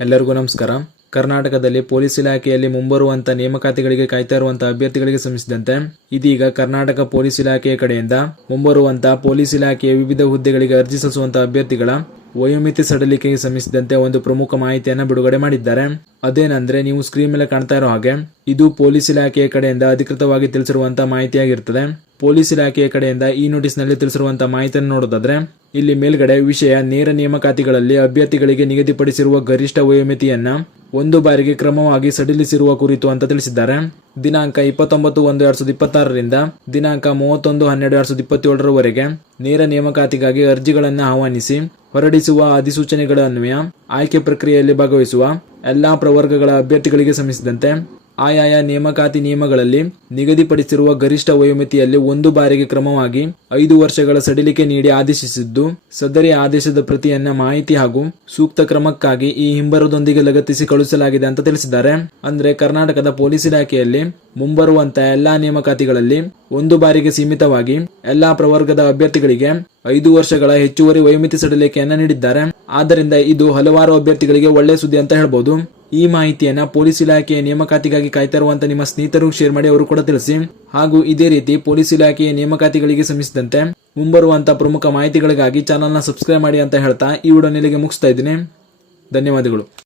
ಎಲ್ಲರಿಗೂ ನಮಸ್ಕಾರ. ಕರ್ನಾಟಕದಲ್ಲಿ ಪೊಲೀಸ್ ಇಲಾಖೆಯಲ್ಲಿ ಮುಂಬರುವಂತ ನೇಮಕಾತಿಗಳಿಗೆ ಕಾಯ್ತಾ ಇರುವಂತಹ ಅಭ್ಯರ್ಥಿಗಳಿಗೆ ಸಂಬಂಧಿಸಿದಂತೆ ಇದೀಗ ಕರ್ನಾಟಕ ಪೊಲೀಸ್ ಇಲಾಖೆಯ ಕಡೆಯಿಂದ ಮುಂಬರುವಂತಹ ಪೊಲೀಸ್ ಇಲಾಖೆಯ ವಿವಿಧ ಹುದ್ದೆಗಳಿಗೆ ಅರ್ಜಿ ಸಲ್ಲಿಸುವಂತಹ ಅಭ್ಯರ್ಥಿಗಳ ವಯೋಮಿತಿ ಸಡಿಲಿಕೆಗೆ ಸಂಬಂಧಿಸಿದಂತೆ ಒಂದು ಪ್ರಮುಖ ಮಾಹಿತಿಯನ್ನು ಬಿಡುಗಡೆ ಮಾಡಿದ್ದಾರೆ. ಅದೇನಂದ್ರೆ, ನೀವು ಸ್ಕ್ರೀನ್ ಮೇಲೆ ಕಾಣ್ತಾ ಇರೋ ಹಾಗೆ ಇದು ಪೊಲೀಸ್ ಇಲಾಖೆಯ ಕಡೆಯಿಂದ ಅಧಿಕೃತವಾಗಿ ತಿಳಿಸಿರುವಂತಹ ಮಾಹಿತಿಯಾಗಿರ್ತದೆ. ಪೊಲೀಸ್ ಇಲಾಖೆಯ ಕಡೆಯಿಂದ ಈ ನೋಟಿಸ್ ನಲ್ಲಿ ತಿಳಿಸಿರುವಂತಹ ಮಾಹಿತಿಯನ್ನು ನೋಡೋದಾದ್ರೆ, ಇಲ್ಲಿ ಮೇಲ್ಗಡೆ ವಿಷಯ ನೇರ ನೇಮಕಾತಿಗಳಲ್ಲಿ ಅಭ್ಯರ್ಥಿಗಳಿಗೆ ನಿಗದಿಪಡಿಸಿರುವ ಗರಿಷ್ಠ ವಯೋಮಿತಿಯನ್ನ ಒಂದು ಬಾರಿಗೆ ಕ್ರಮವಾಗಿ ಸಡಿಲಿಸಿರುವ ಕುರಿತು ಅಂತ ತಿಳಿಸಿದ್ದಾರೆ. ದಿನಾಂಕ 29/1/2026ರಿಂದ ದಿನಾಂಕ 31/12/2027ರವರೆಗೆ ನೇರ ನೇಮಕಾತಿಗಾಗಿ ಅರ್ಜಿಗಳನ್ನು ಆಹ್ವಾನಿಸಿ ಹೊರಡಿಸುವ ಅಧಿಸೂಚನೆಗಳ ಅನ್ವಯ ಆಯ್ಕೆ ಪ್ರಕ್ರಿಯೆಯಲ್ಲಿ ಭಾಗವಹಿಸುವ ಎಲ್ಲಾ ಪ್ರವರ್ಗಗಳ ಅಭ್ಯರ್ಥಿಗಳಿಗೆ ಸಂಬಂಧಿಸಿದಂತೆ ಆಯಾಯ ನೇಮಕಾತಿ ನಿಯಮಗಳಲ್ಲಿ ನಿಗದಿಪಡಿಸಿರುವ ಗರಿಷ್ಠ ವಯೋಮಿತಿಯಲ್ಲಿ ಒಂದು ಬಾರಿಗೆ ಕ್ರಮವಾಗಿ 5 ವರ್ಷಗಳ ಸಡಿಲಿಕೆ ನೀಡಿ ಆದೇಶಿಸಿದ್ದು, ಸದರಿ ಆದೇಶದ ಪ್ರತಿಯನ್ನ ಮಾಹಿತಿ ಹಾಗೂ ಸೂಕ್ತ ಕ್ರಮಕ್ಕಾಗಿ ಈ ಹಿಂಬರದೊಂದಿಗೆ ಲಗತ್ತಿಸಿ ಕಳುಹಿಸಲಾಗಿದೆ ಅಂತ ತಿಳಿಸಿದ್ದಾರೆ. ಅಂದ್ರೆ ಕರ್ನಾಟಕದ ಪೊಲೀಸ್ ಇಲಾಖೆಯಲ್ಲಿ ಮುಂಬರುವಂತ ಎಲ್ಲಾ ನೇಮಕಾತಿಗಳಲ್ಲಿ ಒಂದು ಬಾರಿಗೆ ಸೀಮಿತವಾಗಿ ಎಲ್ಲಾ ಪ್ರವರ್ಗದ ಅಭ್ಯರ್ಥಿಗಳಿಗೆ 5 ವರ್ಷಗಳ ಹೆಚ್ಚುವರಿ ವಯೋಮಿತಿ ಸಡಿಲಿಕೆಯನ್ನ ನೀಡಿದ್ದಾರೆ. ಆದ್ದರಿಂದ ಇದು ಹಲವಾರು ಅಭ್ಯರ್ಥಿಗಳಿಗೆ ಒಳ್ಳೆ ಸುದ್ದಿ ಅಂತ ಹೇಳ್ಬಹುದು. ಈ ಮಾಹಿತಿಯನ್ನ ಪೊಲೀಸ್ ಇಲಾಖೆಯ ನೇಮಕಾತಿಗಾಗಿ ಕಾಯ್ತಾ ಇರುವಂತ ನಿಮ್ಮ ಸ್ನೇಹಿತರು ಶೇರ್ ಮಾಡಿ, ಅವರು ಕೂಡ ತಿಳಿಸಿ. ಹಾಗೂ ಇದೇ ರೀತಿ ಪೊಲೀಸ್ ಇಲಾಖೆಯ ನೇಮಕಾತಿಗಳಿಗೆ ಸಂಬಂಧಿಸಿದಂತೆ ಮುಂಬರುವಂತ ಪ್ರಮುಖ ಮಾಹಿತಿಗಳಿಗಾಗಿ ಚಾನೆಲ್ನ ಸಬ್ಸ್ಕ್ರೈಬ್ ಮಾಡಿ ಅಂತ ಹೇಳ್ತಾ ಈ ವಿಡಿಯೋ ಇಲ್ಲಿಗೆ ಮುಗಿಸ್ತಾ ಇದ್ದೀನಿ. ಧನ್ಯವಾದಗಳು.